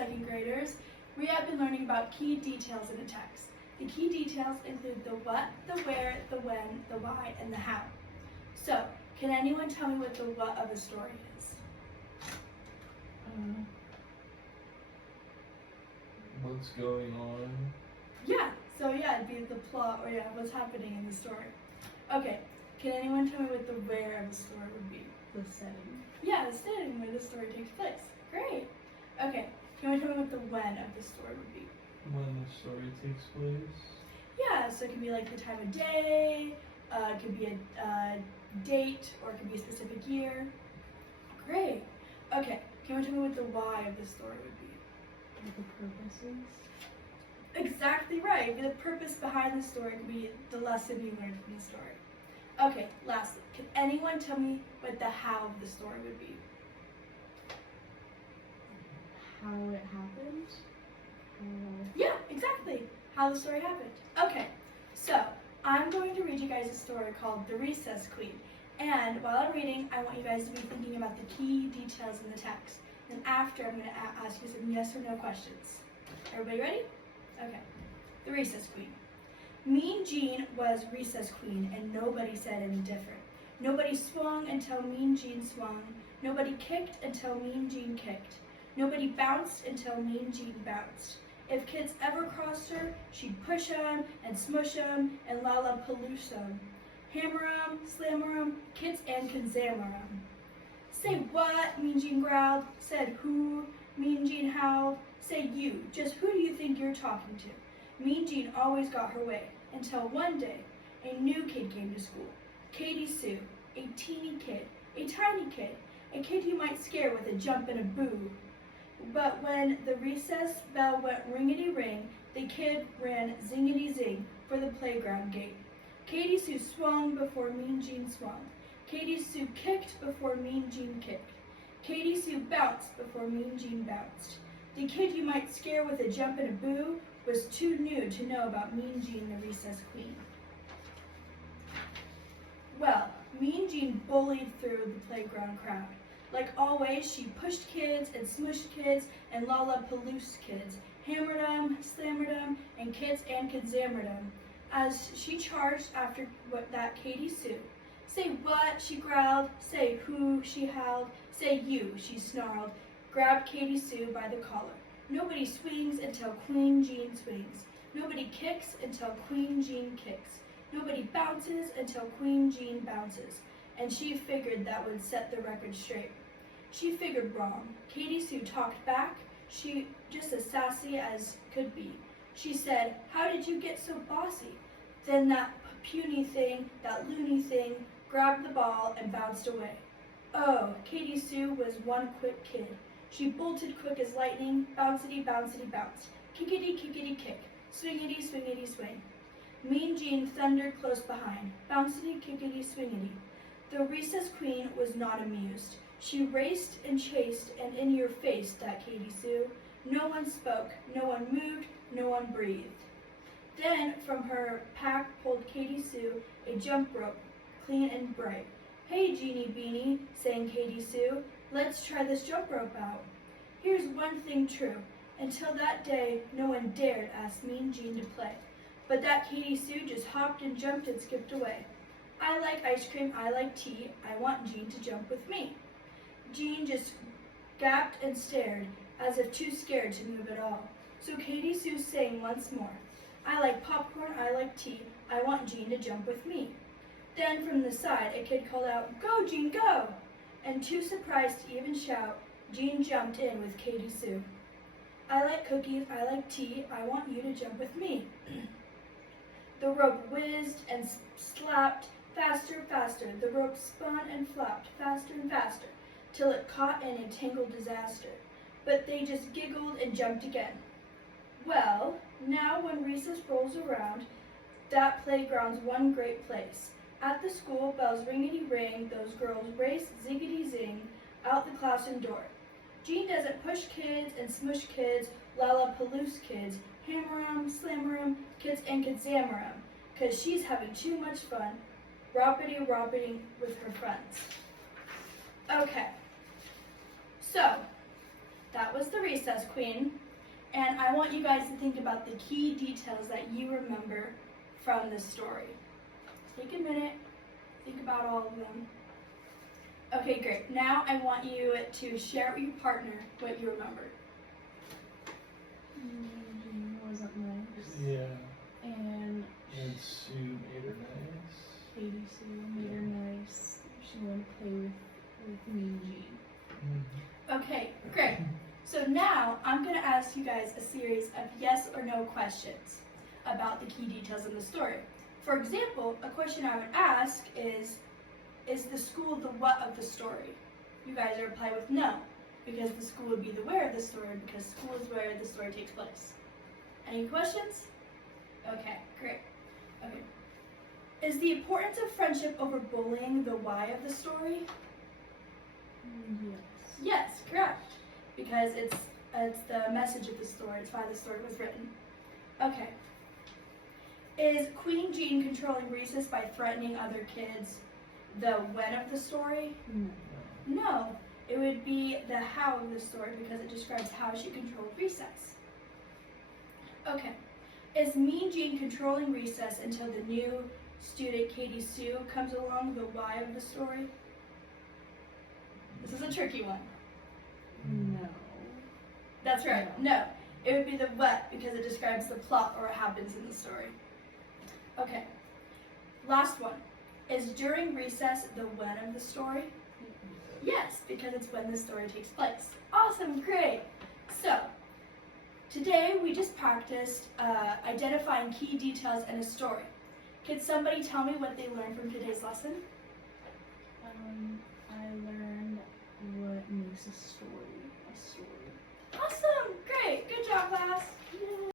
second graders. We have been learning about key details in a text. The key details include the what, the where, the when, the why, and the how. So, can anyone tell me what the what of a story is? What's going on? It'd be the plot, or what's happening in the story. Okay, can anyone tell me what the where of the story would be? The setting. Yeah, the setting where the story takes place. Great. Okay, can we tell me what the when of the story would be? When the story takes place? Yeah, so it could be like the time of day, it could be a date, or it could be a specific year. Great. Okay, can we tell me what the why of the story would be? What the purpose is? Exactly right. The purpose behind the story could be the lesson you learned from the story. Okay, lastly, can anyone tell me what the how of the story would be? How it happened? Yeah, exactly. How the story happened. Okay, so I'm going to read you guys a story called The Recess Queen. And while I'm reading, I want you guys to be thinking about the key details in the text. And after, I'm going to ask you some yes or no questions. Everybody ready? Okay. The Recess Queen. Mean Jean was Recess Queen, and nobody said any different. Nobody swung until Mean Jean swung. Nobody kicked until Mean Jean kicked. Nobody bounced until Mean Jean bounced. If kids ever crossed her, she'd push 'em and smush 'em and lollapaloosh 'em. Hammer 'em, slammer 'em, kids and kazammer 'em. Say what? Mean Jean growled. Said who? Mean Jean howled. Say you. Just who do you think you're talking to? Mean Jean always got her way, until one day, a new kid came to school. Katie Sue, a teeny kid, a tiny kid, a kid you might scare with a jump and a boo. But when the recess bell went ringety-ring, the kid ran zingety-zing for the playground gate. Katie Sue swung before Mean Jean swung. Katie Sue kicked before Mean Jean kicked. Katie Sue bounced before Mean Jean bounced. The kid you might scare with a jump and a boo was too new to know about Mean Jean, the Recess Queen. Well, Mean Jean bullied through the playground crowd. Like always, she pushed kids and smushed kids and lollapalooshed kids, hammered 'em, slammered 'em, and kids and kazammered 'em, as she charged after that Katie Sue. Say what? She growled. Say who? She howled. Say you, she snarled, grabbed Katie Sue by the collar. Nobody swings until Queen Jean swings. Nobody kicks until Queen Jean kicks. Nobody bounces until Queen Jean bounces. And she figured that would set the record straight. She figured wrong. Katie Sue talked back, she just as sassy as could be. She said, how did you get so bossy? Then that puny thing, that loony thing, grabbed the ball and bounced away. Oh, Katie Sue was one quick kid. She bolted quick as lightning, bouncity, bouncity, bounced, kickity, kickity, kick, swingity, swingity, swing. Mean Jean thundered close behind, bouncity, kickity, swingity. The Recess Queen was not amused. She raced and chased and in your face, that Katie Sue. No one spoke, no one moved, no one breathed. Then from her pack pulled Katie Sue a jump rope, clean and bright. Hey, Jeannie Beanie, sang Katie Sue, let's try this jump rope out. Here's one thing true. Until that day, no one dared ask Mean Jean to play. But that Katie Sue just hopped and jumped and skipped away. I like ice cream, I like tea, I want Jean to jump with me. Jean just gasped and stared, as if too scared to move at all. So Katie Sue sang once more. I like popcorn, I like tea, I want Jean to jump with me. Then from the side, a kid called out, go, Jean, go! And too surprised to even shout, Jean jumped in with Katie Sue. I like cookies, I like tea, I want you to jump with me. The rope whizzed and slapped, faster, faster. The rope spun and flapped, faster and faster, till it caught in a tangled disaster. But they just giggled and jumped again. Well, now when recess rolls around, that playground's one great place. At the school, bells ringety-ring, those girls race ziggity-zing out the classroom door. Jean doesn't push kids and smush kids, lollapaloosh kids, hammer 'em, slammer 'em, kids and kazammer 'em, 'cause she's having too much fun, roppity-roppiting with her friends. Okay, so that was the Recess Queen. And I want you guys to think about the key details that you remember from this story. Take a minute, think about all of them. Okay, great. Now I want you to share with your partner what you remember. Mean Jean wasn't nice. Yeah. And And Sue made her nice. Katie Sue made her nice. She wanted to play with Mean Jean. Okay, great. So now I'm going to ask you guys a series of yes or no questions about the key details in the story. For example, a question I would ask is the school the what of the story? You guys are reply with no, because the school would be the where of the story, because school is where the story takes place. Any questions? Okay, great. Okay. Is the importance of friendship over bullying the why of the story? Yes. Yes, correct. Because it's the message of the story. It's why the story was written. Okay. Is Queen Jean controlling Recess by threatening other kids the when of the story? No. No. It would be the how of the story because it describes how she controlled Recess. Okay. Is Mean Jean controlling Recess until the new student Katie Sue comes along, the why of the story? This is a tricky one. No. That's right. No. It would be the what because it describes the plot or what happens in the story. Okay. Last one. Is during recess the when of the story? Yes, because it's when the story takes place. Awesome, great. So, today we just practiced identifying key details in a story. Could somebody tell me what they learned from today's lesson? I learned what makes a story a story.